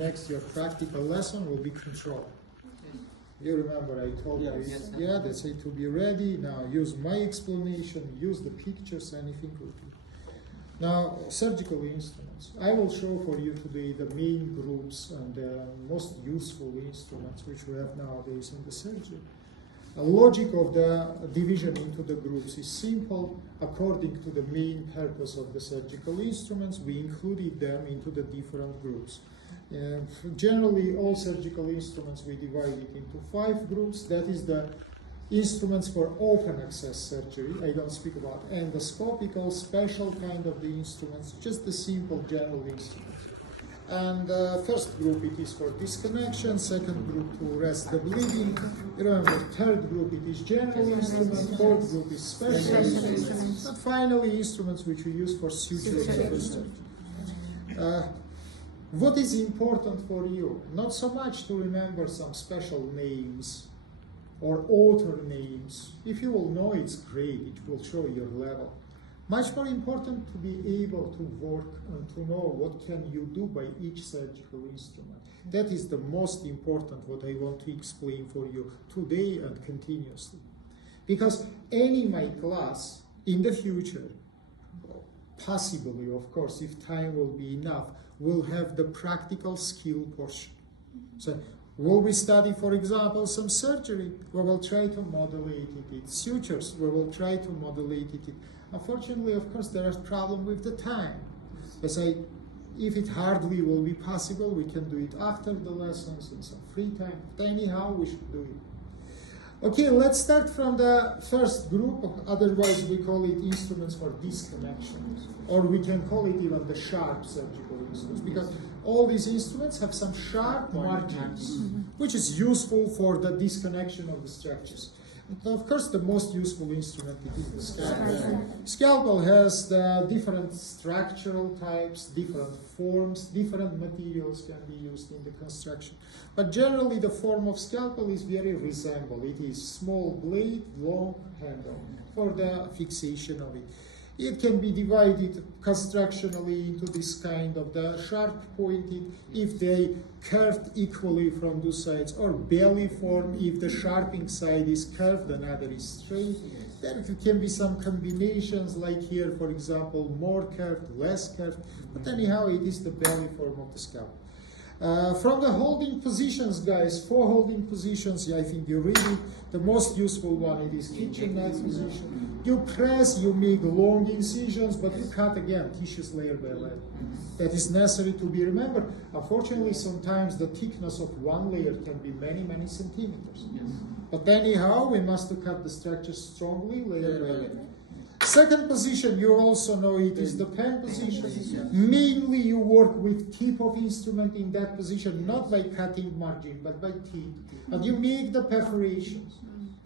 Next, your practical lesson will be control. You remember I told you, yeah, that's it, to be ready. Now use my explanation, use the pictures, anything will do. Now, surgical instruments. I will show for you today the main groups and the most useful instruments which we have nowadays in the surgery. The logic of the division into the groups is simple. According to the main purpose of the surgical instruments, we included them into the different groups. Generally, all surgical instruments we divide it into 5 groups. That is the instruments for open access surgery. I don't speak about endoscopical, special kind of the instruments, just the simple general instruments. And first group, it is for disconnection. Second group, to arrest the bleeding. Remember, third group, it is general instruments. Fourth group is special instruments. And finally, instruments which we use for suture surgery. What is important for you? Not so much to remember some special names or author names. If you will know, it's great. It will show your level. Much more important to be able to work and to know what can you do by each surgical instrument. That is the most important what I want to explain for you today and continuously. Because any my class in the future, possibly, of course, if time will be enough, will have the practical skill portion. So, will we study, for example, some surgery? We will try to modulate it. Sutures, we will try to modulate it. Unfortunately, of course, there is a problem with the time. If it hardly will be possible, we can do it after the lessons in some free time. But anyhow, we should do it. Okay, let's start from the first group. Otherwise, we call it instruments for disconnection. Or we can call it even the sharp surgical instruments. Because all these instruments have some sharp margins, which is useful for the disconnection of the structures. And of course, the most useful instrument is the scalpel. Scalpel has the different structural types, different forms, different materials can be used in the construction. But generally, the form of scalpel is very resembled. It is small blade, long handle for the fixation of it. It can be divided constructionally into this kind of the sharp pointed if they curved equally from two sides, or belly form if the sharping side is curved, the other is straight. There can be some combinations like here, for example, more curved, less curved, but anyhow it is the belly form of the scalpel. From the holding positions, guys, 4 holding positions, I think you read it. The most useful one, it is kitchen knife position. You press, you make long incisions, but you cut again tissues layer by layer. That is necessary to be remembered. Unfortunately, sometimes the thickness of one layer can be many, many centimeters. But anyhow, we must cut the structure strongly, layer by layer. Second position, you also know it is the pen position. Mainly you work with tip of instrument in that position, not by cutting margin, but by tip. And you make the perforations.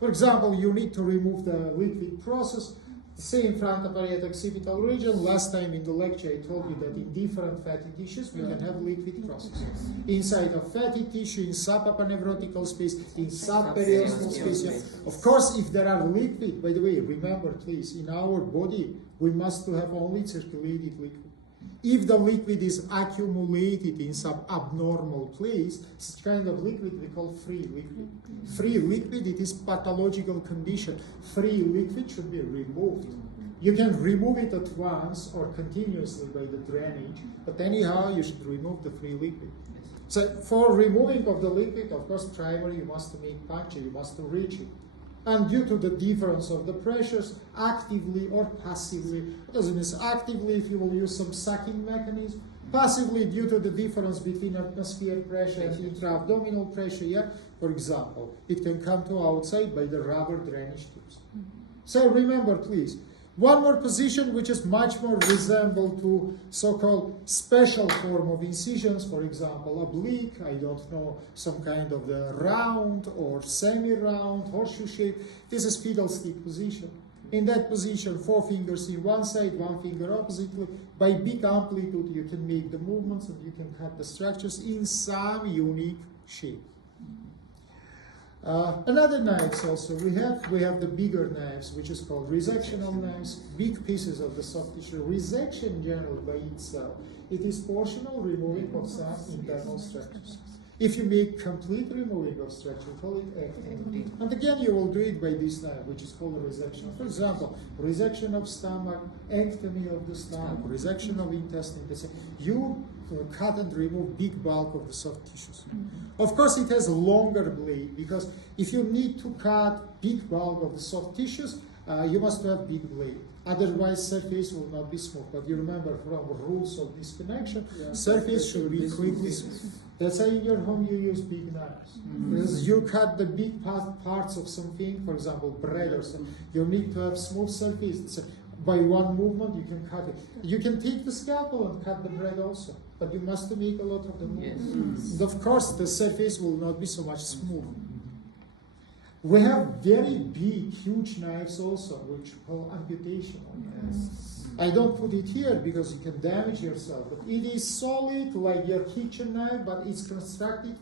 For example, you need to remove the liquid process, say in front of parieto-occipital region. Last time in the lecture I told you that in different fatty tissues we can have liquid process. Inside of fatty tissue, in subaponeurotical space, in subperiosteal space. Of course, if there are liquid, by the way, remember please, in our body we must have only circulated liquid. If the liquid is accumulated in some abnormal place, such kind of liquid we call free liquid. Free liquid, it is pathological condition. Free liquid should be removed. You can remove it at once or continuously by the drainage, but anyhow you should remove the free liquid. So for removing of the liquid, of course, primary you must make puncture, you must reach it. And due to the difference of the pressures, actively or passively, what does it mean? Actively, if you will use some sucking mechanism, passively due to the difference between atmospheric pressure and intra-abdominal pressure, yeah? For example, it can come to outside by the rubber drainage tubes. So remember, please, one more position which is much more resemble to so-called special form of incisions, for example, oblique, I don't know, some kind of the round or semi-round, horseshoe shape. This is fiddlestick position. In that position, 4 fingers in one side, 1 finger oppositely. By big amplitude, you can make the movements and you can cut the structures in some unique shape. Another knives also we have the bigger knives, which is called resectional knives, big pieces of the soft tissue. Resection in general by itself, It is portional removing of some internal structures. If you make complete removing of structure, call it ectomy. And again, you will do it by this knife, which is called a resection. For example, resection of stomach, ectomy of the stomach, resection of intestine. You cut and remove big bulk of the soft tissues. Of course, it has a longer blade, because if you need to cut big bulk of the soft tissues, you must have big blade. Otherwise, surface will not be smooth. But you remember from the rules of disconnection, surface should be quickly smooth. That's why in your home you use big knives. Because you cut the big parts of something, for example, bread or something. You need to have smooth surface. So by one movement, you can cut it. You can take the scalpel and cut the bread also, but you must make a lot of the movement. Of course, the surface will not be so much smooth. We have very big, huge knives also, which we call amputational knives. I don't put it here because you can damage yourself, but it is solid like your kitchen knife, but it's constructed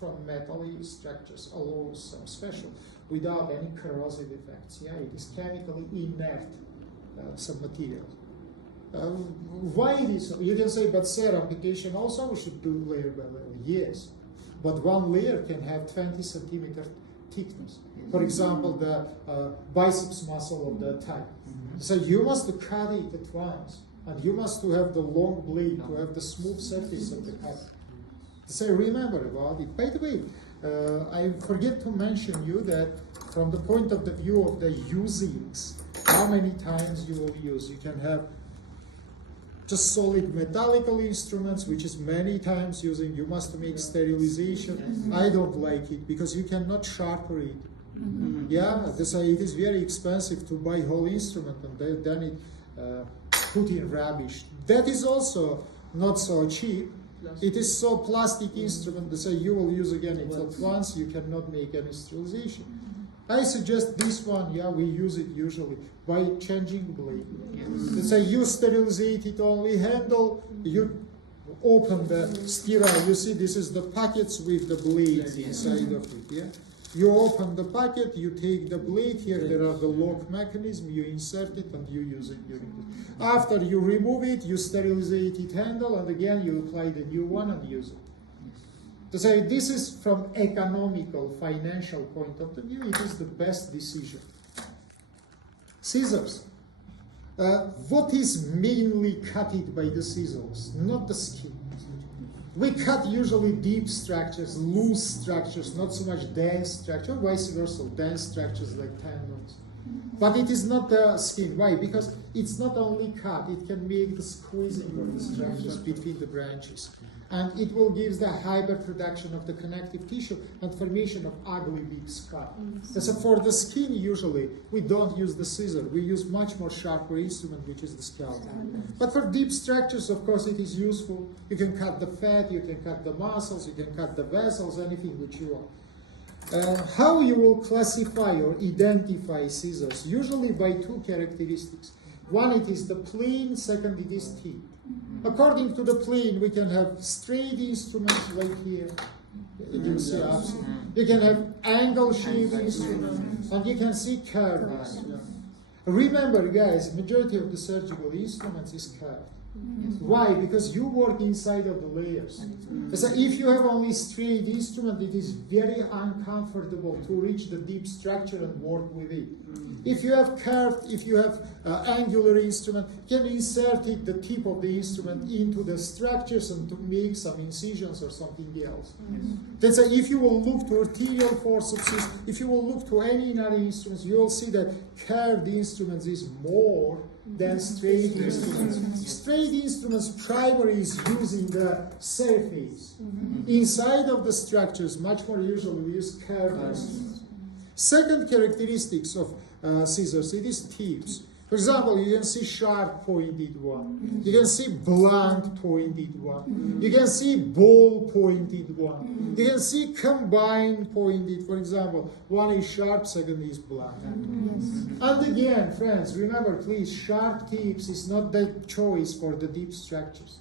from metal structures, alloys, some special, without any corrosive effects. Yeah, it is chemically inert, some material. Why it is so? You can say, but sir, amputation also we should do layer by layer. Yes, but one layer can have 20 centimeter thickness. For example, the biceps muscle of the thigh. So you must cut it at once, and you must have the long blade to have the smooth surface of the cut. So remember about it. By the way, I forget to mention you that from the point of the view of the usings, how many times you will use. You can have just solid metallical instruments, which is many times using. You must make sterilization. I don't like it because you cannot sharpen it. Yeah, so it is very expensive to buy whole instrument and then it put in rubbish. That is also not so cheap. It is so plastic instrument, so you will use again it at once. You cannot make any sterilization. I suggest this one. Yeah, we use it usually by changing blade. So you sterilize it only handle. You open the sterile. You see, this is the packets with the blades inside of it. Yeah. You open the packet, you take the blade, here there are the lock mechanism, you insert it and you use it during this. After you remove it, you sterilize it handle, and again you apply the new one and use it. So this is from economical, financial point of view, it is the best decision. Scissors. What is mainly cut by the scissors? Not the skin. We cut usually deep structures, loose structures, not so much dense structure, vice versa, dense structures like tendons. But it is not the skin. Why? Because it's not only cut, it can make the squeezing of the structures between the branches. And it will give the hyperproduction of the connective tissue and formation of ugly big scar. So for the skin, usually, we don't use the scissor. We use much more sharper instrument, which is the scalpel. But for deep structures, of course, it is useful. You can cut the fat, you can cut the muscles, you can cut the vessels, anything which you want. How you will classify or identify scissors? Usually by two characteristics. One, it is the plane, second, it is tip. According to the plane, we can have straight instruments like here. You see, you can have angle-shaped instruments, and you can see curves. Remember, guys, majority of the surgical instruments is curved. Why? Because you work inside of the layers. So if you have only straight instrument, it is very uncomfortable to reach the deep structure and work with it. If you have curved, if you have angular instrument, you can insert it, the tip of the instrument into the structures and to make some incisions or something else. That's why if you will look to arterial forceps, if you will look to any other instruments, you will see that curved instruments is more than straight instruments. Straight instruments primary is using the surface. Inside of the structures, much more usually we use curved instruments. Second characteristics of scissors, it is tips. For example, you can see sharp pointed one. You can see blunt pointed one. You can see ball pointed one. You can see combined pointed. For example, one is sharp, second is blunt. And again, friends, remember please, sharp tips is not the choice for the deep structures.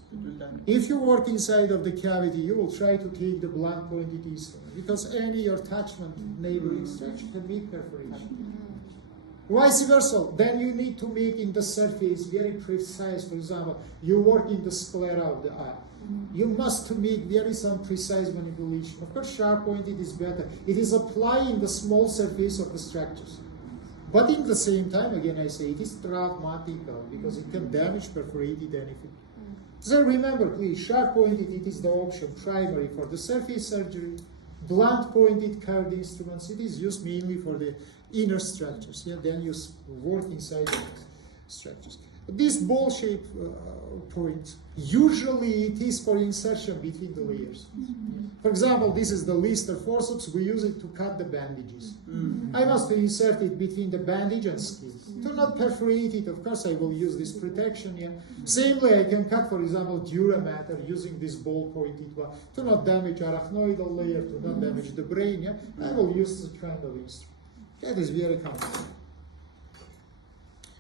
If you work inside of the cavity, you will try to take the blunt pointed instrument because any attachment neighboring structure can make perforation. Vice versa, then you need to make in the surface very precise. For example, you work in the sclera of the eye. You must make very some precise manipulation. Of course, sharp pointed is better. It is applying the small surface of the structures. But in the same time, again I say, it is traumatic because it can damage perforated anything. So remember, please, sharp pointed, it is the option primary for the surface surgery. Blunt pointed curved instruments, it is used mainly for the inner structures. Yeah, then you work inside the structures. This ball-shaped point, usually it is for insertion between the layers. For example, this is the Lister forceps. We use it to cut the bandages. I must insert it between the bandage and skin. To not perforate it, of course, I will use this protection. Yeah. Samely, I can cut, for example, dura mater using this ball-pointed one to not damage arachnoidal layer, to not damage the brain. Yeah. I will use this kind of instrument. That is very common.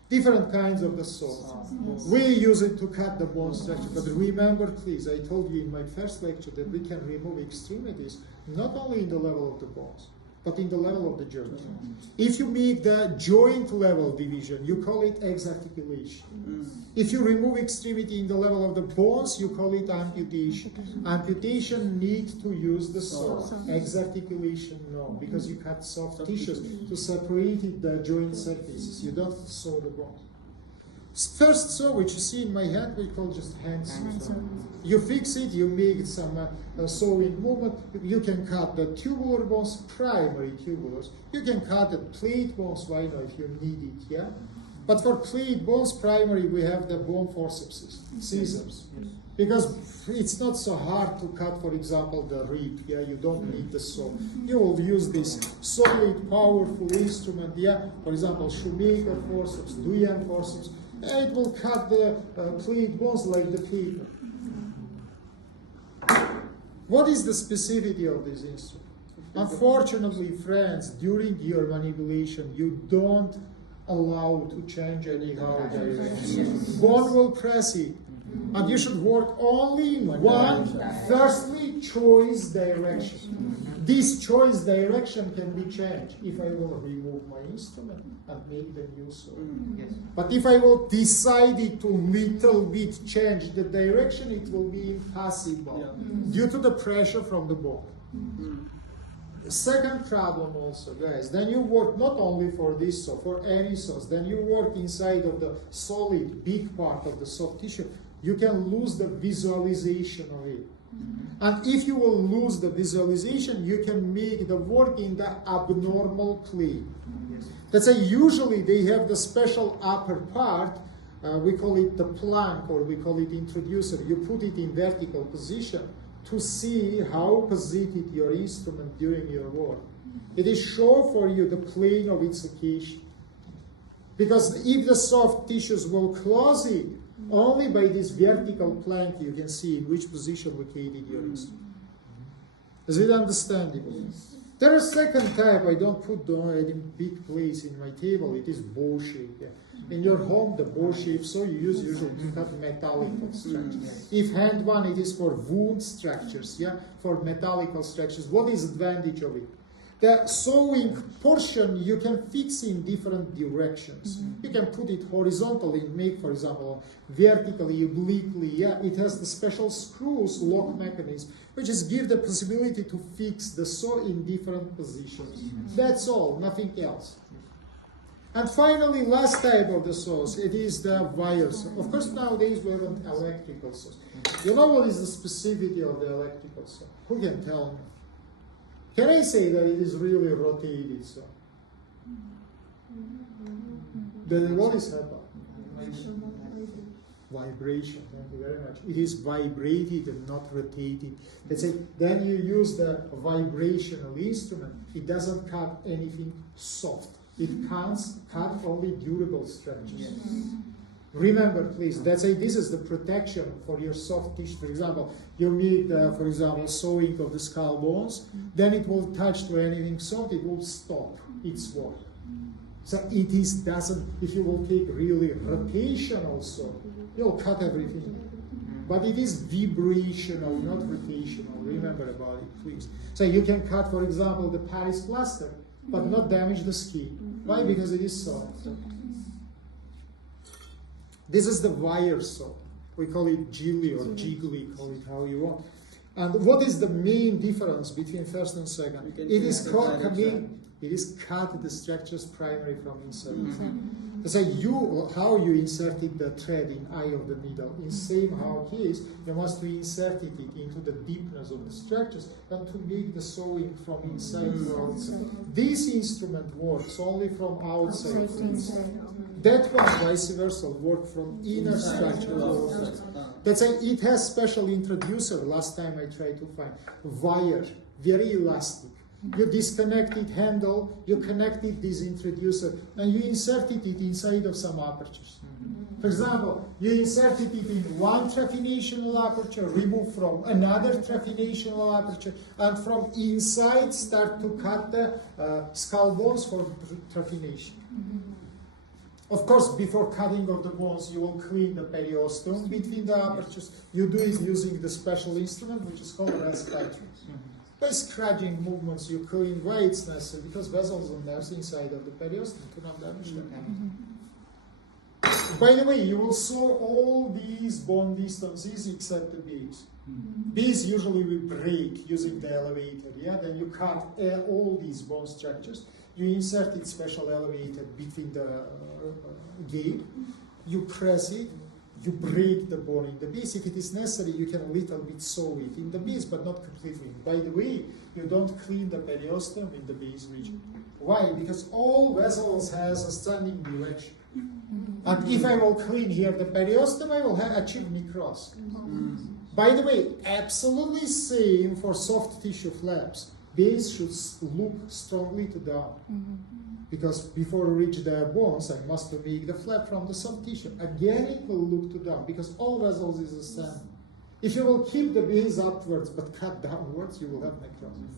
Different kinds of the saw. We use it to cut the bone structure, but remember, please, I told you in my first lecture that we can remove extremities not only in the level of the bones, but in the level of the joint. If you make the joint level division, you call it exarticulation. If you remove extremity in the level of the bones, you call it amputation. Amputation needs to use the saw. Exarticulation, no, because you cut soft tissues to separate the joint surfaces. You don't saw the bone. First saw, which you see in my hand, we call just hand saw. You fix it, you make some sawing movement. You can cut the tubular bones, primary tubulars. You can cut the plate bones, why not, if you need it, yeah? But for plate bones, primary, we have the bone forceps, scissors. Because it's not so hard to cut, for example, the rib, yeah? You don't need the saw. You will use this solid, powerful instrument, yeah? For example, Shoemaker forceps, Duyan forceps. It will cut the plate bones like the paper. What is the specificity of this instrument? Unfortunately, friends, during your manipulation, you don't allow to change anyhow direction. Bone will press it. And you should work only in one, firstly, choice direction. This choice direction can be changed if I will remove my instrument and make the new saw. But if I will decide to little bit change the direction, it will be impossible due to the pressure from the bone. Second problem also, guys, then you work not only for this saw, for any saws, then you work inside of the solid, big part of the soft tissue. You can lose the visualization of it. And if you will lose the visualization, you can make the work in the abnormal plane. Let's say usually they have the special upper part, we call it the plank, or we call it introducer. You put it in vertical position to see how positioned your instrument during your work. It is show for you the plane of its location. Because if the soft tissues will close it, only by this vertical plank you can see in which position located your instrument. Is it understandable? There is a second type, I don't put in big place in my table, it is bow shape. Yeah. In your home, the bow shape, so you use usually to cut metallic structures. If hand one, it is for wound structures, yeah, for metallic structures. What is the advantage of it? The sewing portion you can fix in different directions. You can put it horizontally and make, for example, vertically, obliquely. Yeah, it has the special screws, lock mechanism, which is give the possibility to fix the saw in different positions. That's all, nothing else. And finally, last type of the saws, it is the wire saw. Of course, nowadays we have an electrical saw. You know what is the specificity of the electrical saw? Who can tell me? Can I say that it is really rotated saw? Then what is happening? Vibration. Thank you very much. It is vibrated and not rotated. Let's say then you use the vibrational instrument. It doesn't cut anything soft. It cuts only durable structures. Remember, please, let's say this is the protection for your soft tissue. For example, you make, for example, sewing of the skull bones, then it will touch to anything soft, it will stop its work. So it is doesn't, if you will take really rotation also, you'll cut everything. But it is vibrational, not rotational. Remember about it, please. So you can cut, for example, the Paris plaster, but not damage the skin. Why? Because it is soft. This is the wire saw. We call it jilly or jiggly, call it how you want. And what is the main difference between first and second? It is cut the structures primary from inside. So how you inserted the thread in eye of the needle. In same how case, you must be inserted it into the deepness of the structures and to make the sewing from inside to outside. This instrument works only from outside to inside. That one, vice versa, work from inner structure to outside. That's why it has special introducer. Last time I tried to find wire, very elastic. You disconnected handle, you connected this introducer, and you inserted it inside of some apertures. For example, you inserted it in one traphinational aperture, remove from another traphinational aperture, and from inside start to cut the skull bones for traphination. Of course, before cutting of the bones, you will clean the periosteum between the apertures. You do it using the special instrument, which is called respiratory. By scratching movements, you clean why it's necessary, because vessels and nerves inside of the periosteum cannot damage them. By the way, you will sew all these bone distances except the base. These usually will break using the elevator, yeah? Then you cut all these bone structures. You insert it special elevator between the gate. You press it. You break the bone in the base. If it is necessary, you can a little bit sew it in the base, but not completely. By the way, you don't clean the periosteum in the base region. Why? Because all vessels has a standing direction. And if I will clean here the periosteum, I will achieve necrosis. By the way, absolutely same for soft tissue flaps. Base should look strongly to down. Because before I reach the bones, I must make the flap from the soft tissue. Again, it will look to down, because all vessels is the same. If you will keep the base upwards but cut downwards, you will have necrosis.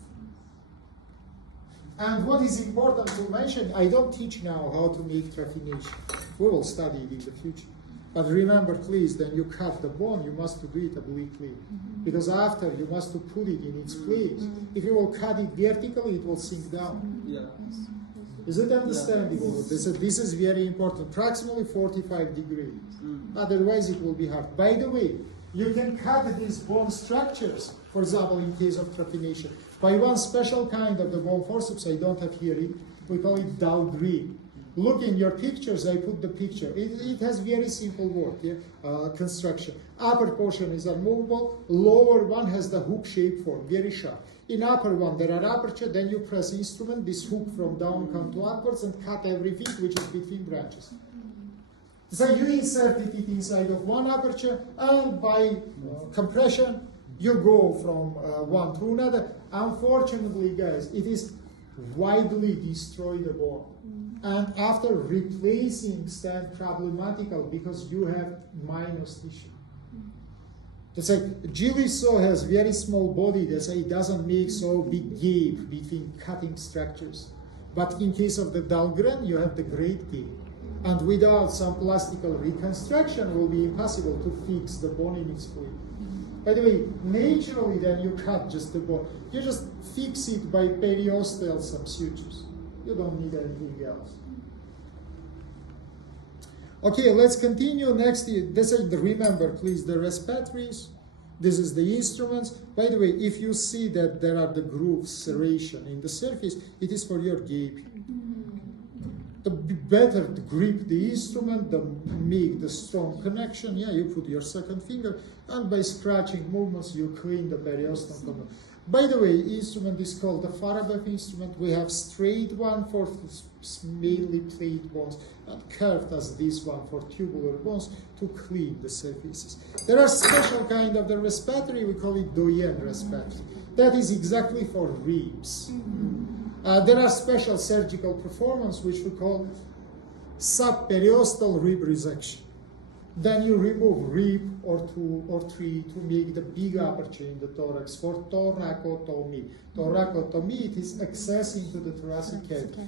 And what is important to mention, I don't teach now how to make traphination. We will study it in the future. But remember, please, then you cut the bone, you must do it obliquely. Because after, you must put it in its place. If you will cut it vertically, it will sink down. Is it understandable? This is very important. Approximately 45 degrees. Otherwise, it will be hard. By the way, you can cut these bone structures, for example, in case of traphination, by one special kind of the bone forceps. I don't have here it. We call it Daudry. Look in your pictures. I put the picture. It has very simple work, construction. Upper portion is unmovable. Lower one has the hook shape form, very sharp. In upper one, there are aperture, then you press instrument, this hook from down come to upwards and cut everything which is between branches. So you inserted it inside of one aperture, and by compression, you go from one to another. Unfortunately, guys, it is widely destroyed the bone. And after replacing stand problematical because you have minus tissue. That's like Jilly saw has very small body, that's why it doesn't make so big gap between cutting structures. But in case of the Dahlgren, you have the great gap. And without some plastical reconstruction, it will be impossible to fix the bone in its place. By the way, naturally then you cut just the bone. You just fix it by periosteal some sutures. You don't need anything else. Okay, let's continue. Next, remember, please, the respiratories. This is the instruments. By the way, if you see that there are the grooves, serration in the surface, it is for your gaping. The better to grip the instrument, the make the strong connection. Yeah, you put your second finger, and by scratching movements, you clean the periosteum. By the way, instrument is called the Farabev instrument. We have straight one for mainly plate bones, and curved as this one for tubular bones to clean the surfaces. There are special kind of the respiratory, we call it Doyen respiratory. That is exactly for ribs. There are special surgical performance which we call subperiosteal rib resection. Then you remove rib or two or three to make the big aperture in the thorax for thoracotomy. Thoracotomy, it is access into the thoracic cavity.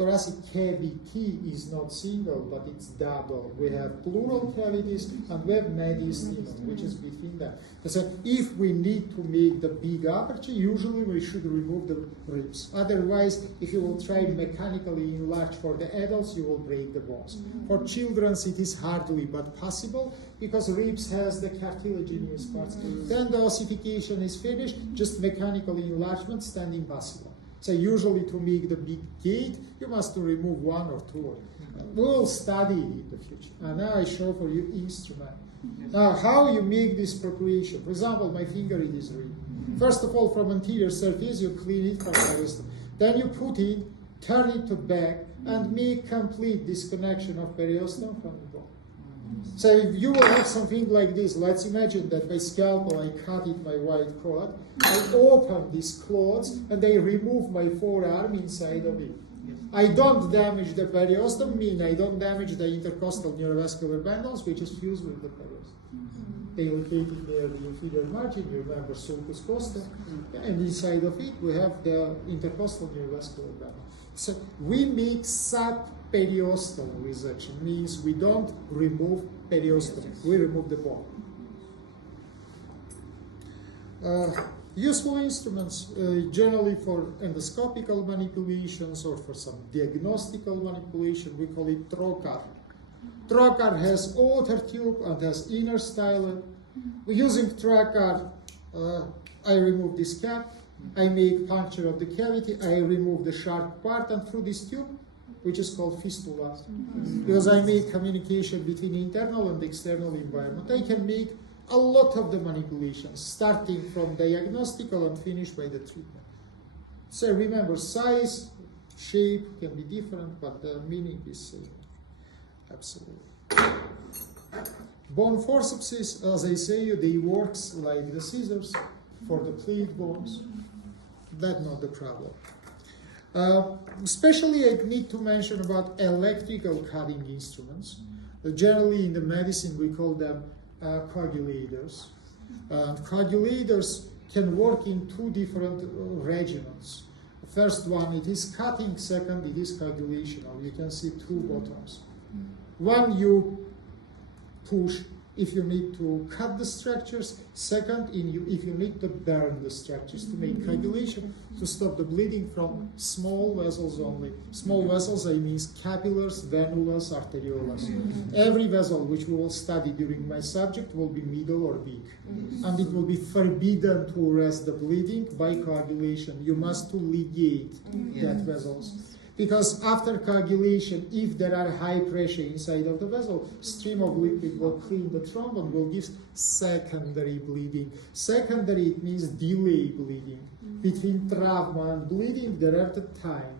thoracic cavity is not single, but it's double. We have pleural cavities and we have mediastinum, which is between them. So if we need to make the big aperture, usually we should remove the ribs. Otherwise, if you will try mechanically enlarge for the adults, you will break the bones. For children, it is hardly but possible because ribs has the cartilaginous parts. Then the ossification is finished, just mechanical enlargement, standing possible. So usually to make the big gate, you must remove one or two. We will study it in the future. And now I show for you instrument. Now how you make this procuration. For example, my finger it is rib. First of all, from anterior surface, you clean it from periosteum. Then you put it, turn it to back, and make complete disconnection of periosteum from the bone. So if you will have something like this, let's imagine that by scalpel I cut it my white cord, I open these cloths and I remove my forearm inside of it. I don't damage the periosteum, meaning I don't damage the intercostal neurovascular bundles, which is fused with the periosteum. They located near the inferior margin, you remember sulcus costa, and inside of it we have the intercostal neurovascular bundle. So we make sub-periosteal resection, means we don't remove periosteum, we remove the bone. Useful instruments, generally for endoscopical manipulations or for some diagnostical manipulation, we call it trocar. Trocar has outer tube and has inner stylet. Using trocar, I remove this cap, I make puncture of the cavity, I remove the sharp part, and through this tube, which is called fistula, because I make communication between internal and external environment, I can make a lot of the manipulations, starting from diagnostical and finished by the treatment. So remember, size, shape can be different, but the meaning is same. Absolutely. Bone forceps, as I say, they work like the scissors for the plate bones. That's not the problem. Especially I need to mention about electrical cutting instruments. Generally in the medicine we call them coagulators. Coagulators can work in two different regimens. First one, it is cutting. Second, it is coagulation. You can see two bottoms. One, you push if you need to cut the structures. Second, if you need to burn the structures to make coagulation, to stop the bleeding from small vessels only. Small vessels, I mean capillars, venulas, arteriolas. Every vessel which we will study during my subject will be middle or big. And it will be forbidden to arrest the bleeding by coagulation. You must to ligate that vessels. Because after coagulation, if there are high pressure inside of the vessel, stream of liquid will clean the thrombin, will give secondary bleeding. Secondary, it means delay bleeding. Between trauma and bleeding, there are the time.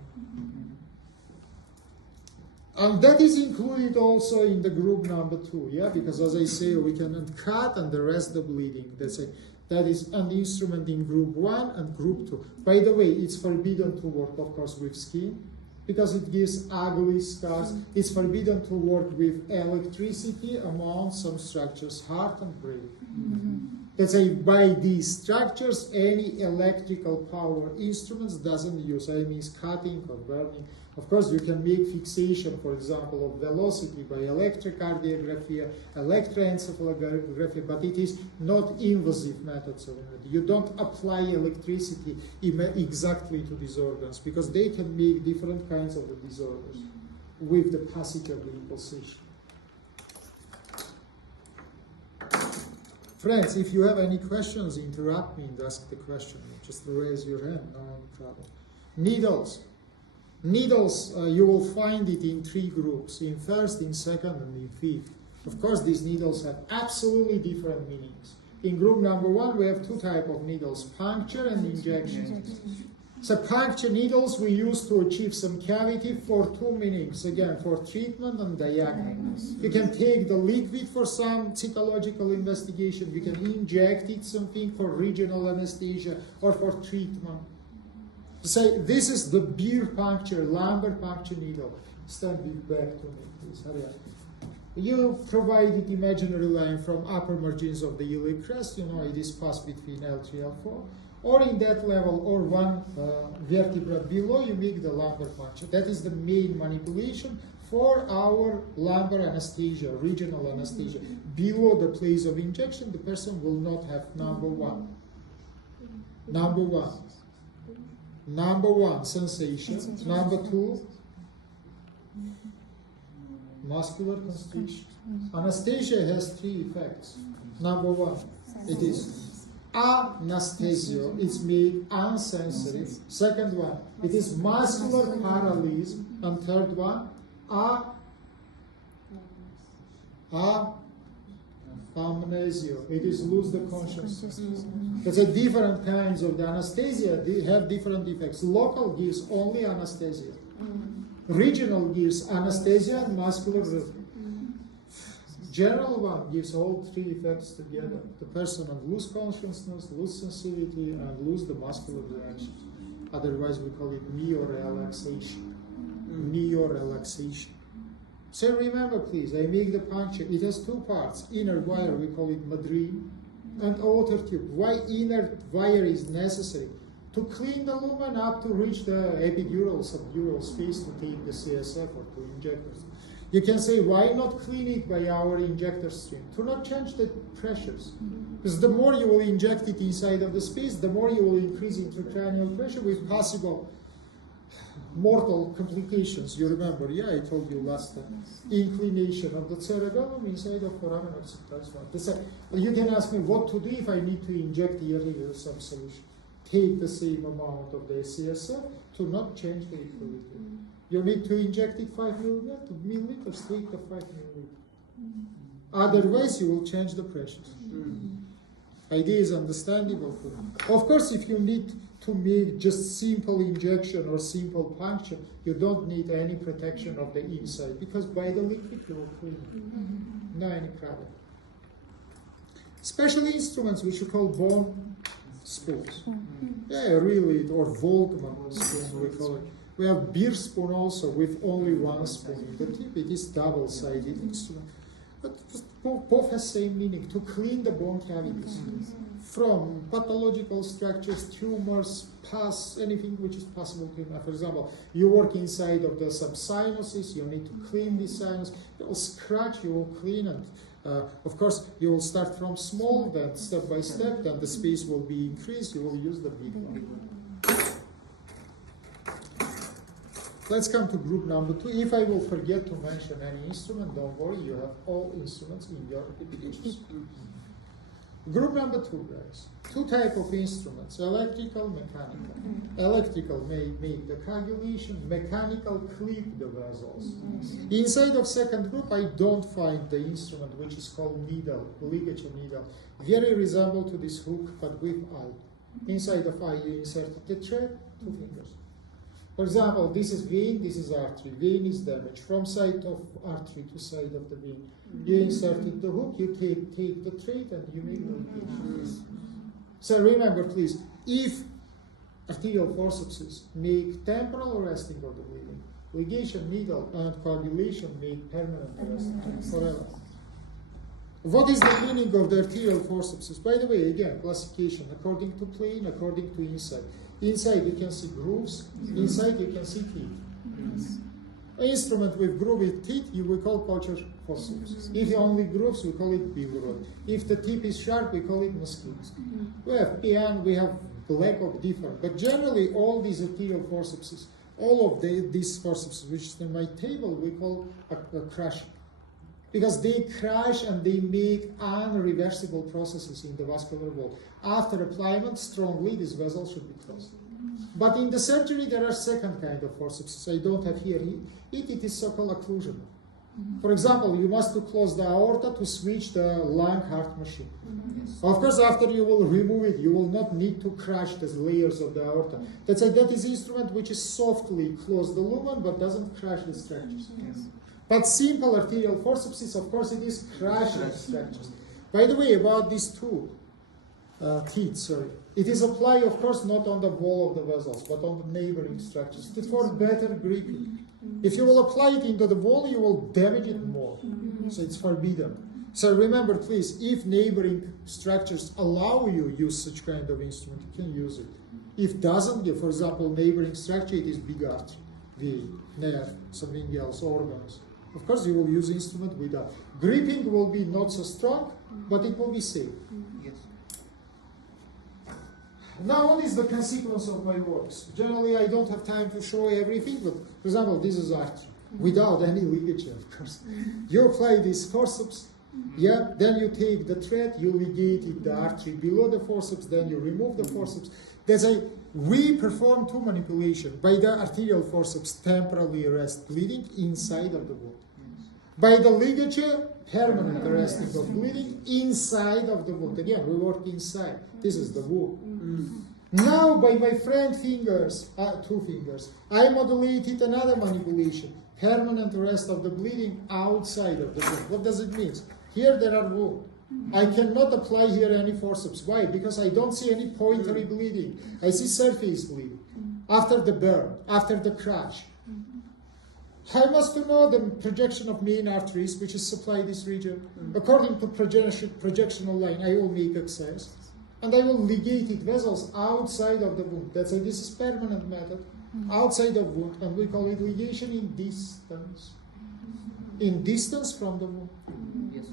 And that is included also in the group number 2, yeah? Because as I say, we can cut and arrest the bleeding. That is an instrument in group 1 and group 2. By the way, it's forbidden to work, of course, with skin, because it gives ugly scars. It's forbidden to work with electricity among some structures, heart and brain. Let's say by these structures, any electrical power instruments doesn't use. I mean cutting or burning. Of course, you can make fixation, for example, of velocity by electrocardiography, electroencephalography, but it is not invasive methods of it. You don't apply electricity exactly to these organs because they can make different kinds of the disorders with the passage of the impulsation. Friends, if you have any questions, interrupt me and ask the question. Just raise your hand, no problem. Needles. Needles, you will find it in 3 groups, in first, in second, and in fifth. Of course, these needles have absolutely different meanings. In group number 1, we have 2 types of needles, puncture and injection. So puncture needles we use to achieve some cavity for 2 meanings, again, for treatment and diagnosis. You can take the liquid for some cytological investigation, you can inject it something for regional anesthesia or for treatment. Say, this is the beer puncture, lumbar puncture needle. Stand it back to me, please. Hurry up. You provide it imaginary line from upper margins of the iliac crest. You know it is passed between L3 and L4. or in that level, or one vertebra below, you make the lumbar puncture. That is the main manipulation for our lumbar anesthesia, regional anesthesia. Below the place of injection, the person will not have number one sensation. Number two, muscular constriction. Anesthesia has three effects. Number one, it is anesthesia, it's made unsensory. Second one, it is muscular paralysis. And third one, amnesia, it is lose the consciousness. That's a different kinds of the anesthesia, they have different effects. Local gives only anesthesia. Regional gives anesthesia and muscular rhythm. General one gives all three effects together. The person will lose consciousness, lose sensitivity, and lose the muscular reaction. Otherwise, we call it neurorelaxation. Neurorelaxation. So remember, please, I make the puncture. It has two parts. Inner wire, we call it madrine, and outer tube. Why inner wire is necessary? To clean the lumen up to reach the epidural, subdural space to take the CSF or to inject it. You can say, why not clean it by our injector stream? To not change the pressures. Because the more you will inject it inside of the space, the more you will increase intracranial pressure with possible mortal complications. You remember, I told you last time. Inclination of the cerebellum inside of foramen occipital. You can ask me what to do if I need to inject the some solution. Take the same amount of the CSF to not change the equilibrium. You need to inject it 5 milliliters, take the 5 milliliters. Otherwise, you will change the pressures. Idea is understandable. Of course, if you need to make just simple injection or simple puncture, you don't need any protection of the inside, because by the liquid you will clean it. No any problem. Special instruments which you call bone spoons. Really, or Volkmann spoon, we call it. We have beer spoon also with only one spoon in the tip. It is double-sided instrument. But both have same meaning, to clean the bone cavities. From pathological structures, tumors, pus, anything which is possible to have. For example, you work inside of the subsinuses, you need to clean the sinus. You will scratch, you will clean it. Of course, you will start from small, then step by step, then the space will be increased, you will use the big one. Let's come to group number 2. If I will forget to mention any instrument, don't worry, you have all instruments in your pictures. Group number 2, guys. 2 types of instruments, electrical, mechanical. Electrical make the coagulation, mechanical clip the vessels. Inside of second group, I don't find the instrument which is called needle, ligature needle. Very resemble to this hook, but with eye. Inside of eye, you insert the thread, 2 fingers. For example, this is vein, this is artery. Vein is damaged from side of artery to side of the vein. You inserted the hook, you take the thread, and you make the ligation. So remember, please, if arterial forceps make temporal arresting of the bleeding, ligation, needle, and coagulation make permanent arresting forever. What is the meaning of the arterial forceps? By the way, again, classification according to plane, according to inside. Inside you can see grooves, inside you can see teeth. An instrument with groove with teeth, you will call culture forceps. If only grooves, we call it bilirod. If the tip is sharp, we call it mosquitoes. We have PN, we have lack of different, but generally all these arterial forceps, all of these forceps, which is in my table, we call a crushing. Because they crush and they make unreversible processes in the vascular wall. After appliement, strongly, this vessel should be closed. But in the surgery, there are second kind of forceps. I don't have here. It is so-called occlusion. For example, you must to close the aorta to switch the lung-heart machine. Of course, after you will remove it, you will not need to crush the layers of the aorta. That is instrument which is softly close the lumen, but doesn't crush the structures. But simple arterial forceps, of course, it is crushing structures. By the way, about these 2 teeth, it is applied, of course, not on the wall of the vessels, but on the neighboring structures for better gripping. If you will apply it into the wall, you will damage it more. So it's forbidden. So remember, please, if neighboring structures allow you use such kind of instrument, you can use it. If doesn't give, for example, neighboring structure, it is big artery, vein, nerve, something else, organs. Of course, you will use instrument without. Gripping will be not so strong, but it will be safe. Yes. Now, what is the consequence of my works? Generally, I don't have time to show everything, but for example, this is artery, without any ligature, of course. You apply this forceps, yeah, then you take the thread, you ligate it, the artery below the forceps, then you remove the forceps. We perform two manipulations. By the arterial forceps, temporarily arrest bleeding inside of the wound. By the ligature, permanent arresting of bleeding inside of the wound. Again, we work inside. This is the wound. Now, by my friend fingers, 2 fingers, I modulated another manipulation. Permanent arrest of the bleeding outside of the wound. What does it mean? Here there are wounds. I cannot apply here any forceps. Why? Because I don't see any pointery bleeding. I see surface bleeding. After the burn, after the crash. I must know the projection of main arteries, which is supply this region. According to projectional line, I will make access. And I will ligate it vessels outside of the wound. That's why this is permanent method. Outside of wound. And we call it ligation in distance. In distance from the wound. Yes.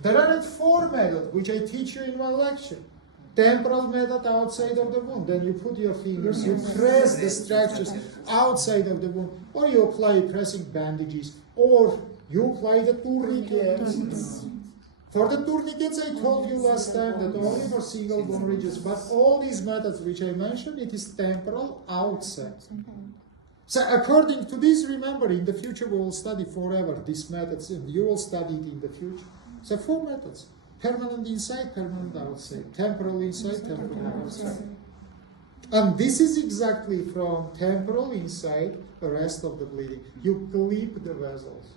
There are 4 methods, which I teach you in one lecture. Temporal method outside of the wound. Then you put your fingers, you press the structures outside of the wound. Or you apply pressing bandages. Or you apply the tourniquets. For the tourniquets, I told you last time that only for single bone ridges. But all these methods which I mentioned, it is temporal outside. So according to this, remember, in the future we will study forever these methods, and you will study it in the future. So 4 methods. Permanent inside, permanent outside. Temporal inside, temporal outside. And this is exactly from temporal inside, arrest of the bleeding. You clip the vessels.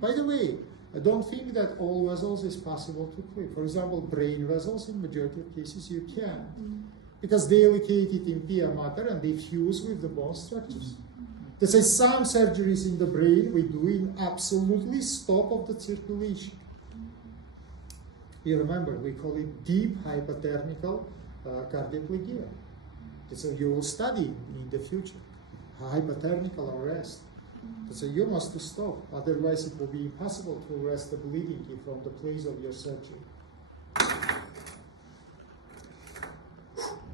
By the way, I don't think that all vessels is possible to clip. For example, brain vessels, in majority of cases, you can. Because they are located in pia mater and they fuse with the bone structures. There's some surgeries in the brain we do in absolutely stop of the circulation. You remember, we call it deep hypothermical cardioplegia. So you will study in the future hypothermical arrest. So you must stop, otherwise it will be impossible to arrest the bleeding from the place of your surgery.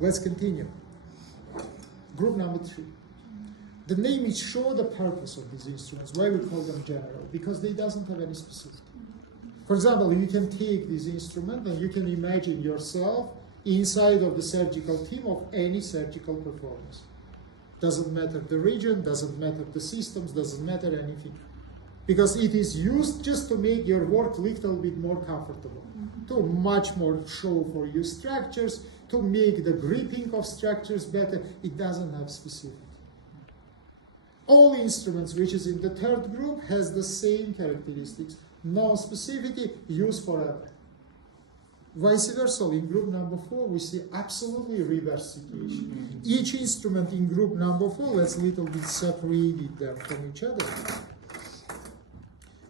Let's continue. Group number 3. The name is show the purpose of these instruments. Why we call them general? Because they doesn't have any specific. For example, you can take this instrument and you can imagine yourself inside of the surgical team of any surgical performance. Doesn't matter the region, doesn't matter the systems, doesn't matter anything. Because it is used just to make your work a little bit more comfortable. To much more show for you structures, to make the gripping of structures better. It doesn't have specific. All instruments which is in the 3rd group has the same characteristics. No specificity, used forever. Vice versa, in group number 4, we see absolutely reverse situation. Each instrument in group number 4, let's little bit separate them from each other.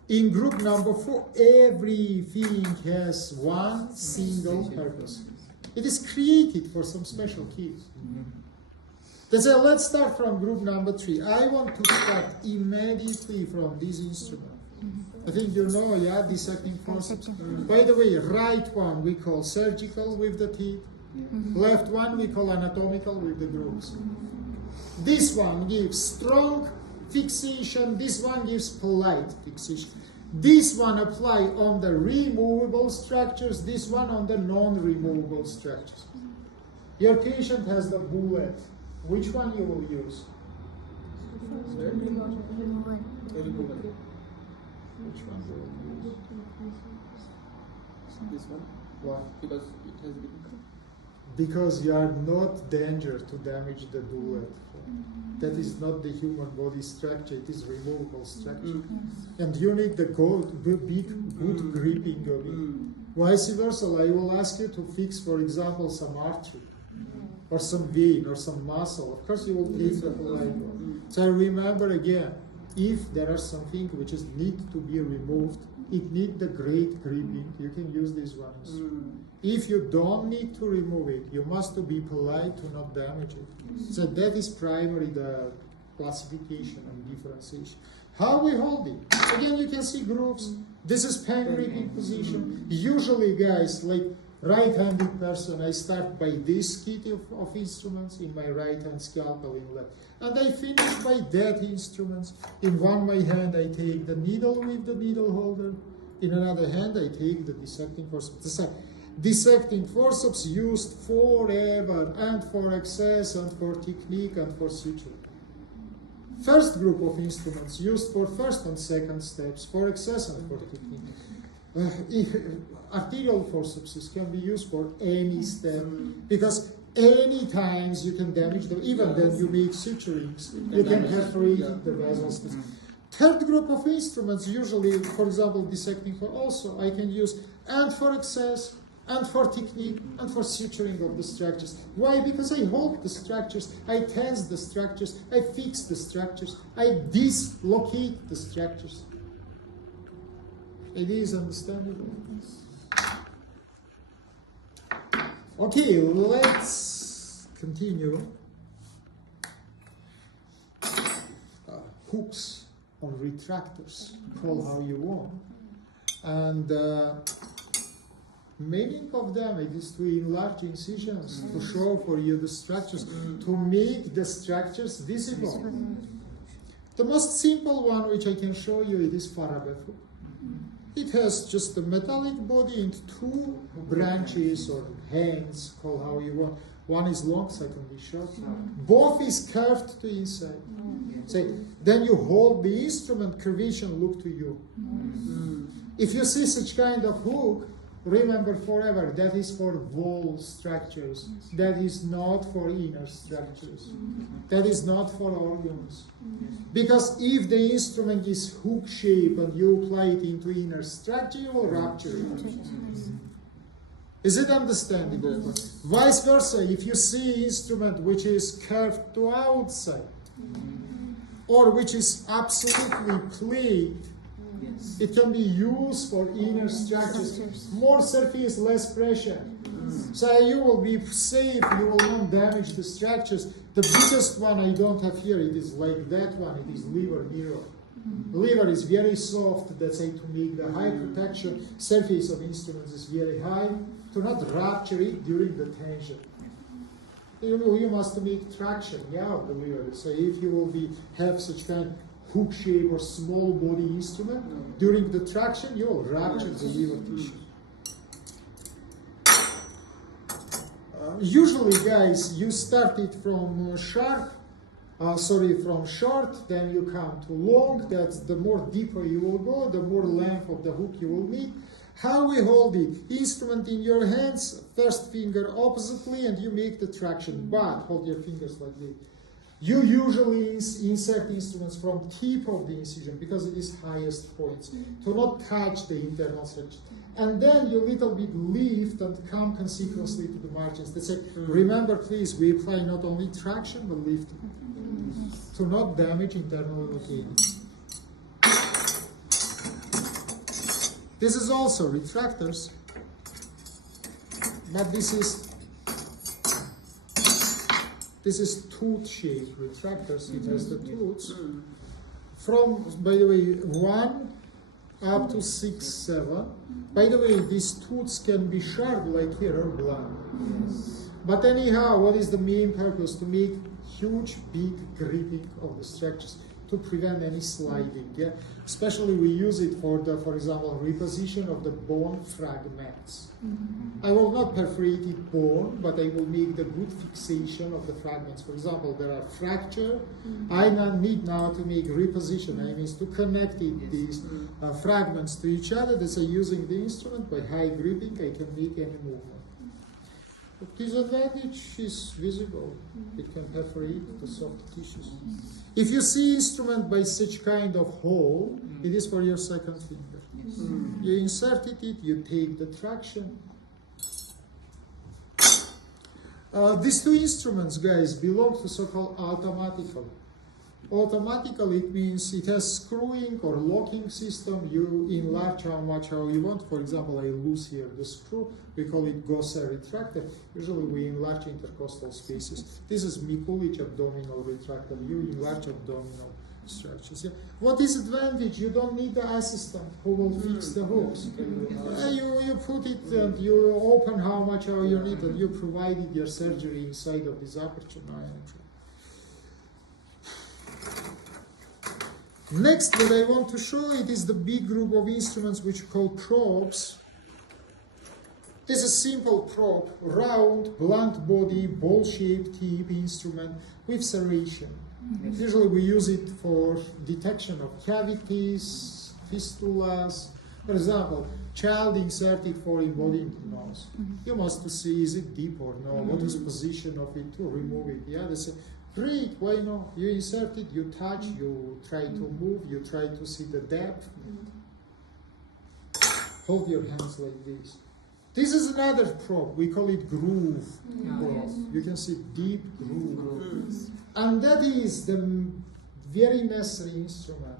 In group number 4, everything has one single purpose. It is created for some special keys. Let's start from group number 3. I want to start immediately from this instrument. I think you know, yeah, dissecting forceps. By the way, right one we call surgical with the teeth. Left one we call anatomical with the grooves. This one gives strong fixation. This one gives polite fixation. This one apply on the removable structures. This one on the non-removable structures. Your patient has the bullet. Which one you will use? Which one will you use? This one? Why? Because it has been. Because you are not danger to damage the bullet. That is not the human body structure, it is removable structure. And you need the good gripping of it. Vice versa, I will ask you to fix, for example, some artery, or some vein, or some muscle. Of course you will take the polite one. So remember again, if there are something which is need to be removed, it needs the great gripping, you can use these ones. If you don't need to remove it, you must be polite to not damage it. So that is primary the classification and differentiation. How we hold it? Again, you can see groups. This is pen gripping position. Usually, guys, like right-handed person, I start by this kit of instruments in my right hand, scalpel in left. And I finish by that instruments. In one my hand, I take the needle with the needle holder. In another hand, I take the dissecting forceps. Dissecting forceps used forever, and for access, and for technique, and for suture. First group of instruments used for first and second steps, for access and for technique. Arterial forceps can be used for any step, because any times you can damage them, even when you make suturings, you can perforate the vessels. Third group of instruments, usually, for example, dissecting for also, I can use and for access, and for technique, and for suturing of the structures. Why? Because I hold the structures, I tense the structures, I fix the structures, I dislocate the structures. It is understandable. Okay, let's continue. Hooks or retractors, call how you want. And meaning of them it is to enlarge incisions, to show for you the structures, to make the structures visible. The most simple one which I can show you, it is Farabe hook. It has just a metallic body and two branches or hands, call how you want. One is long, second is short. Both is curved to inside. So then you hold the instrument, curvation look to you. If you see such kind of hook, remember forever, that is for wall structures. That is not for inner structures. That is not for organs. Because if the instrument is hook shape and you apply it into inner structure, you will rupture it. Is it understandable? Vice versa, if you see instrument which is curved to outside, or which is absolutely plate, it can be used for inner structures. More surface, less pressure. So you will be safe, you will not damage the structures. The biggest one I don't have here, it is like that one, it is liver mirror. Liver is very soft, that's why to make the high protection, surface of instruments is very high, to not rupture it during the tension. You must make traction, of the liver. So if you will have such kind hook shape or small body instrument, during the traction you will rupture the liver tissue. Usually, guys, you start it from from short, then you come to long. That's the more deeper you will go, the more length of the hook you will need. How we hold it? Instrument in your hands, first finger oppositely, and you make the traction. But hold your fingers like this. You usually insert instruments from tip of the incision because it is highest points, to not touch the internal section. And then you little bit lift and come consequently to the margins. That's it. Remember, please, we apply not only traction but lifting to not damage internal locating. This is also retractors, but this is tooth-shaped retractors. It has the tooths from, by the way, 1 up to 6, 7. By the way, these tooths can be sharp like here or blunt. But anyhow, what is the main purpose? To make huge, big gripping of the structures, to prevent any sliding. Especially we use it for example, reposition of the bone fragments. I will not perforate it bone, but I will make the good fixation of the fragments. For example, there are fracture. I need now to make reposition. I mean to connect these fragments to each other. That's using the instrument by high gripping. I can make any movement. The disadvantage is visible. It can perforate the soft tissues. If you see instrument by such kind of hole, it is for your second finger. You inserted it, you take the traction. These two instruments, guys, belong to so-called automatical. Automatically, it means it has screwing or locking system. You enlarge how much you want. For example, I lose here the screw. We call it Gosser retractor. Usually we enlarge intercostal spaces. This is Mikulich abdominal retractor. You enlarge abdominal structures. Yeah. What is advantage? You don't need the assistant who will fix the hooks. You put it and you open how much you need, and you provided your surgery inside of this aperture. Next, what I want to show it is the big group of instruments which we call probes. This is a simple probe, round, blunt body, ball-shaped tip instrument with serration. Usually we use it for detection of cavities, fistulas. For example, child inserted foreign body into nose. You must see is it deep or no, what is position of it to remove it. Yeah, they say, great, why not? You insert it, you touch, you try to move, you try to see the depth. Hold your hands like this. This is another probe, we call it groove probe. You can see deep groove. And that is the very necessary instrument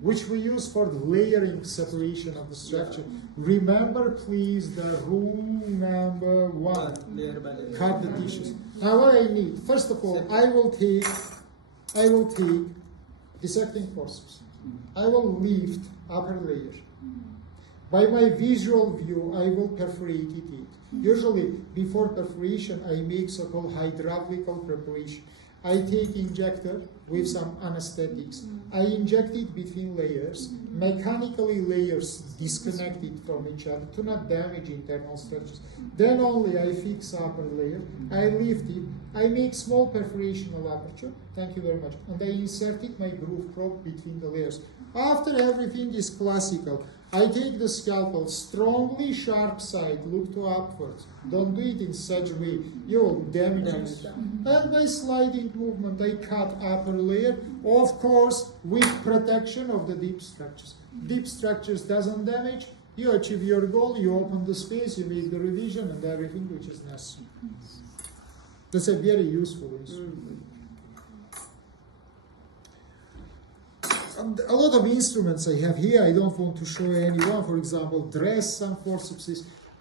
which we use for the layering separation of the structure. Remember please the rule number 1. Layer by layer. Cut the tissues. Now what I need, first of all, I will take dissecting forceps. I will lift upper layer. By my visual view, I will perforate it. Usually, before perforation, I make so-called hydraulical preparation. I take injector with some anesthetics. I inject it between layers. Mechanically, layers disconnected from each other to not damage internal structures. Then only I fix upper layer. I lift it. I make small perforational aperture. Thank you very much. And I inserted my groove probe between the layers. After everything is classical, I take the scalpel, strongly sharp side, look to upwards. Don't do it in such a way, you will damage it. And by sliding movement, I cut upper layer, of course, with protection of the deep structures. Deep structures doesn't damage, you achieve your goal, you open the space, you make the revision and everything which is necessary. That's a very useful instrument. A lot of instruments I have here, I don't want to show anyone. For example, dress some forceps.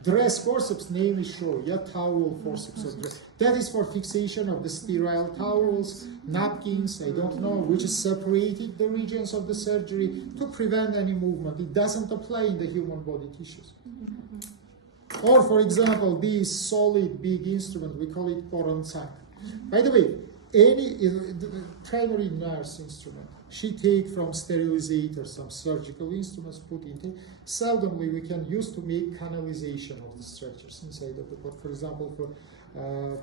Dress forceps name is show, yeah, towel forceps. That is for fixation of the sterile towels, napkins, I don't know, which is separated the regions of the surgery to prevent any movement. It doesn't apply in the human body tissues. Or for example, this solid big instrument, we call it Poronzak. By the way, any primary nurse instrument, she take from sterilizator some surgical instruments, put into. Seldomly we can use to make canalization of the structures inside of the body. For example, for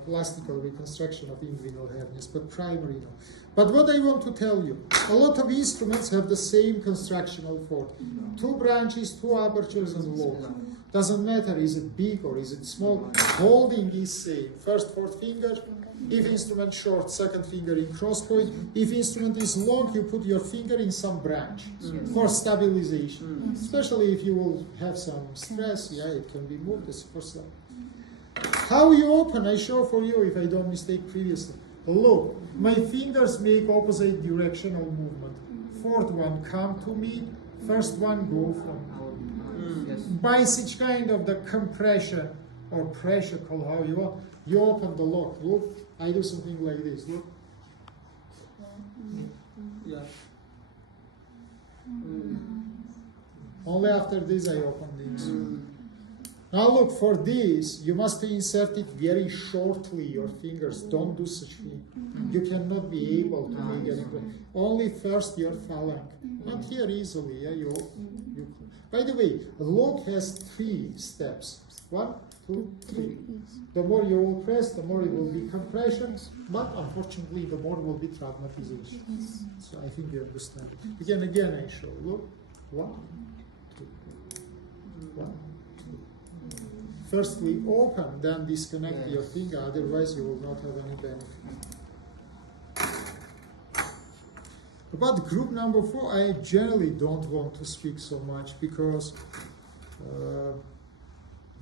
plastical reconstruction of inguinal hernias, but primary no. But what I want to tell you, a lot of instruments have the same constructional form. 2 branches, 2 apertures and lock. Doesn't matter, is it big or is it small? Holding is same. First 4th finger. If instrument short, 2nd finger in cross point. If instrument is long, you put your finger in some branch for stabilization. Especially if you will have some stress, yeah, it can be moved as for some. How you open, I show for you if I don't mistake previously. Look, my fingers make opposite directional movement. 4th one come to me, 1st one go from me. By such kind of the compression or pressure, call how you want, you open the lock. Look, I do something like this. Look. Yeah. Only after this I open this. Now look, for this, you must insert it very shortly, your fingers. Don't do such thing. You cannot be able to make any. Only first your phalanx. Not here easily. Yeah, you By the way, a lock has 3 steps. 1, 2, 3. The more you will press, the more it will be compression, but unfortunately the more will be traumatization. So I think you understand. Again I show. Look. 1, 2. 1, 2. Firstly open, then disconnect your finger, otherwise you will not have any benefit. About group number 4, I generally don't want to speak so much because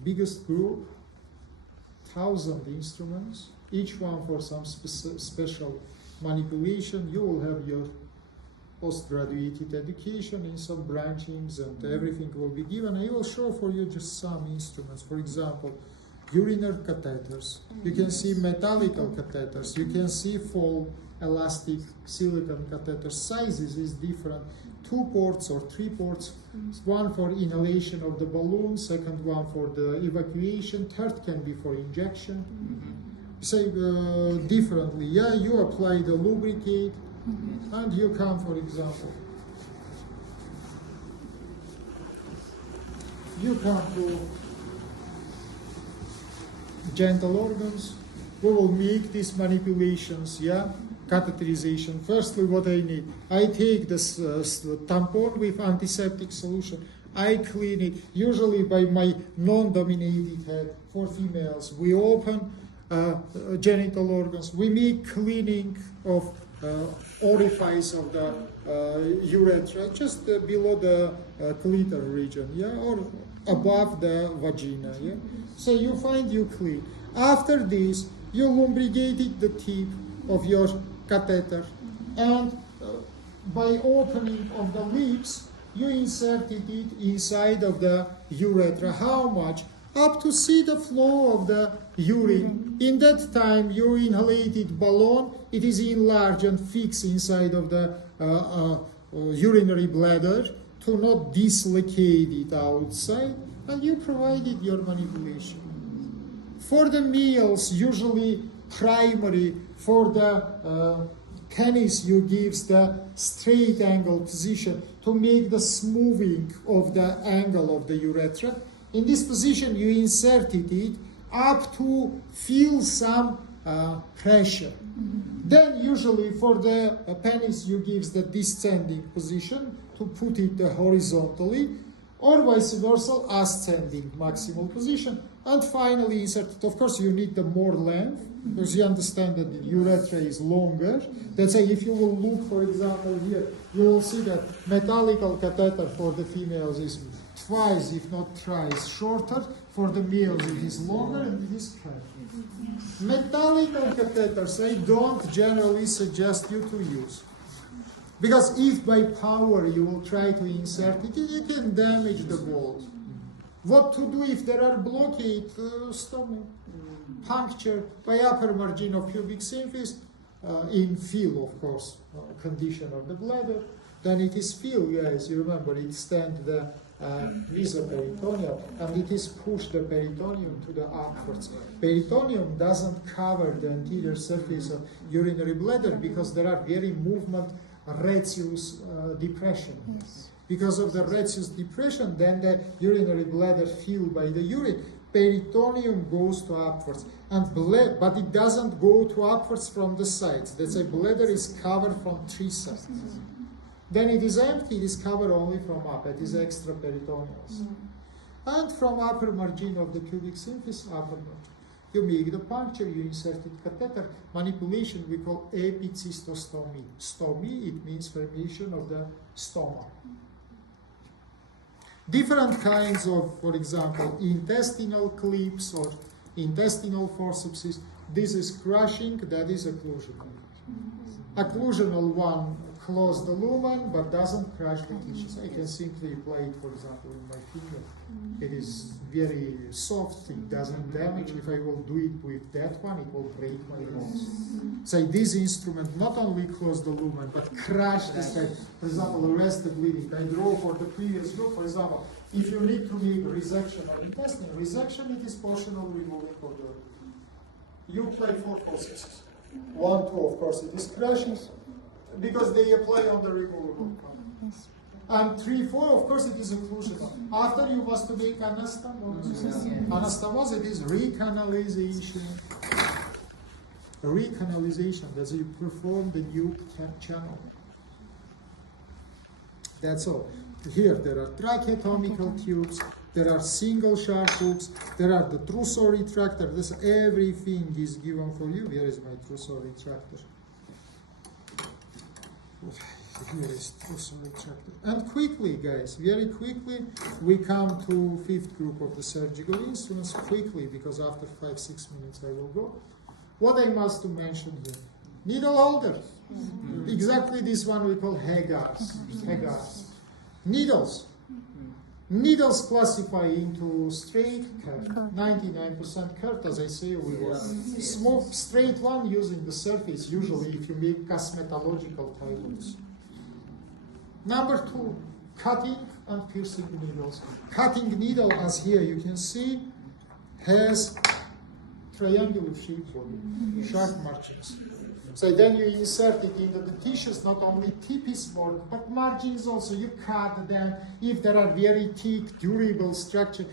biggest group, 1,000 instruments, each one for some special manipulation, you will have your postgraduate education in some branchings and everything will be given. I will show for you just some instruments. For example, urinary catheters. You can see metallical catheters. You can see full elastic silicone catheters. Sizes is different. 2 ports or 3 ports. One for inhalation of the balloon, second one for the evacuation, third can be for injection. Say differently. Yeah, you apply the lubricate and you come, for example, you come to gentle organs. We will make these manipulations, yeah, catheterization. Firstly, what I need, I take this tampon with antiseptic solution. I clean it, usually by my non-dominated head. For females, we open genital organs. We make cleaning of orifice of the urethra, just below the clitoral region, yeah, or above the vagina, yeah. So you find you clean. After this, you lubricated the tip of your catheter, and by opening of the lips, you inserted it inside of the urethra. How much? Up to see the flow of the urine. In that time, your inhalated balloon, it is enlarged and fixed inside of the urinary bladder to not dislocate it outside, and you provided your manipulation. For the males, usually primary, for the penis, you gives the straight angle position to make the smoothing of the angle of the urethra. In this position, you inserted it up to feel some pressure. Then usually for the penis, you give the descending position to put it horizontally, or vice versa, ascending maximal position. And finally inserted. Of course, you need the more length, because you understand that the urethra is longer. That's why if you will look, for example, here, you will see that metallical catheter for the females is twice, if not thrice, shorter. For the males, it is longer and it is shorter. Metallical catheters, I don't generally suggest you to use. Because if by power you will try to insert it, you can damage the bolt. What to do if there are blockade, stomach, puncture by upper margin of pubic symphysis, in fill, of course, condition of the bladder, then it is fill, yes, you remember, it stands the mesoperitoneum, and it is pushed the peritoneum to the upwards. Peritoneum doesn't cover the anterior surface of urinary bladder because there are very movement retius depression. Because of the retius depression, then the urinary bladder filled by the urine, peritoneum goes to upwards, and but it doesn't go to upwards from the sides. That's why bladder is covered from 3 sides. Then it is empty, it is covered only from up, it is extraperitoneals. And from upper margin of the pubic symphysis, upper margin. You make the puncture, you inserted catheter. Manipulation we call epicystostomy. Stomy, it means formation of the stomach. Different kinds of, for example, intestinal clips or intestinal forceps. This is crushing, that is occlusional. Occlusional one close the lumen but doesn't crush the tissues. I can simply apply it, for example, in my finger. It is very soft, it doesn't damage. If I will do it with that one, it will break my bones. So this instrument not only close the lumen but crush the side. For example, arrest the bleeding. I draw for the previous group, for example, if you need to make resection of intestine, resection, it is portional removing of the. You apply 4 processes. 1, 2, of course, it is crushing, because they apply on the removable part. And 3, 4, of course, it is occlusional. After you must make anastomosis. Anastomosis, it is recanalization. Recanalization, that's you perform the new channel. That's all. Here there are tracheotomical tubes, there are single sharp hooks, there are the trousseau retractor. This everything is given for you. Here is my trousseau retractor. Here is trousseau retractor. And quickly, guys, very quickly, we come to 5th group of the surgical instruments. Quickly, because after 5-6 minutes I will go. What I must to mention here. needle holder. Exactly this one we call Haggars. Needles. Needles classify into straight, curved. 99% curved, as I say, we will smoke straight one using the surface, usually if you make cosmetological titles. Number 2, cutting and piercing needles. Cutting needle, as here you can see, has triangular shaped body, sharp margins. So then you insert it into the tissues, not only tip is work, but margins also. You cut them. If there are very thick, durable structure,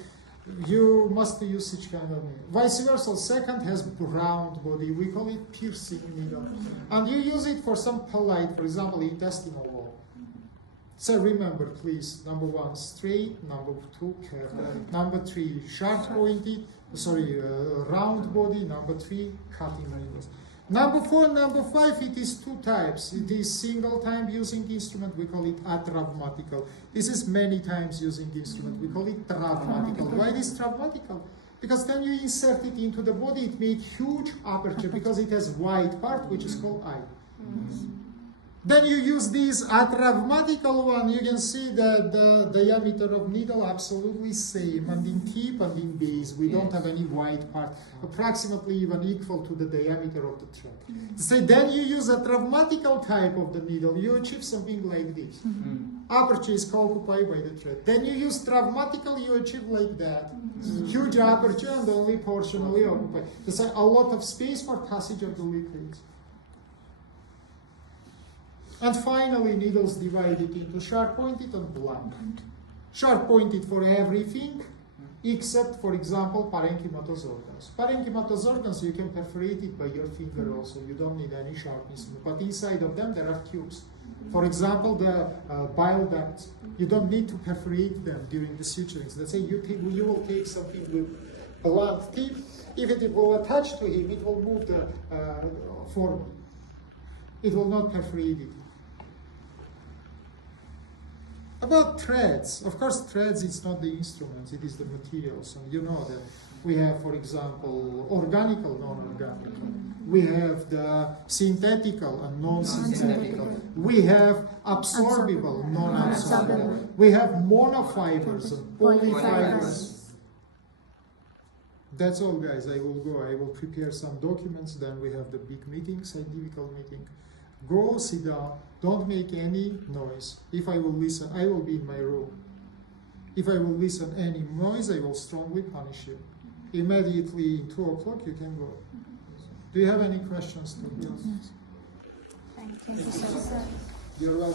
you must use such kind of needle. Vice versa, second has round body. We call it piercing needle. And you use it for some polite, for example, intestinal wall. So remember, please, number 1, straight, number 2, curved, number 3, sharp pointed, round body, number 3, cutting needles. Number 4, number 5, it is 2 types. It is single time using instrument, we call it atraumatical. This is many times using instrument, we call it traumatical. Why it is traumatical? Because then you insert it into the body, it makes huge aperture because it has wide part, which is called eye. Then you use this atraumatical one, you can see that the diameter of needle absolutely same, and in tip and in base we don't have any wide part, approximately even equal to the diameter of the thread. So then you use a traumatical type of the needle, you achieve something like this. Aperture is occupied by the thread. Then you use traumatical, you achieve like that. Huge aperture and only portionally occupied. There's a lot of space for passage of the liquids. And finally, needles divided into sharp-pointed and blunt. Sharp-pointed for everything, except, for example, parenchymatous organs. Parenchymatous organs, you can perforate it by your finger also. You don't need any sharpness. But inside of them, there are tubes. For example, the bile ducts. You don't need to perforate them during the suturings. Let's say you will take something with blunt tip. If it will attach to him, it will move the form. It will not perforate it. About threads, of course, threads, it's not the instruments, it is the materials. And you know that we have, for example, organical, non-organical. We have the synthetical and non-synthetical. We have absorbable, non-absorbable. We have monofibers and polyfibers. That's all, guys. I will go. I will prepare some documents. Then we have the big meeting, scientific meeting. Go sit down. Don't make any noise. If I will listen, I will be in my room. If I will listen any noise, I will strongly punish you. Immediately 2 o'clock, you can go. Do you have any questions to me? Thank you, sir. You're welcome.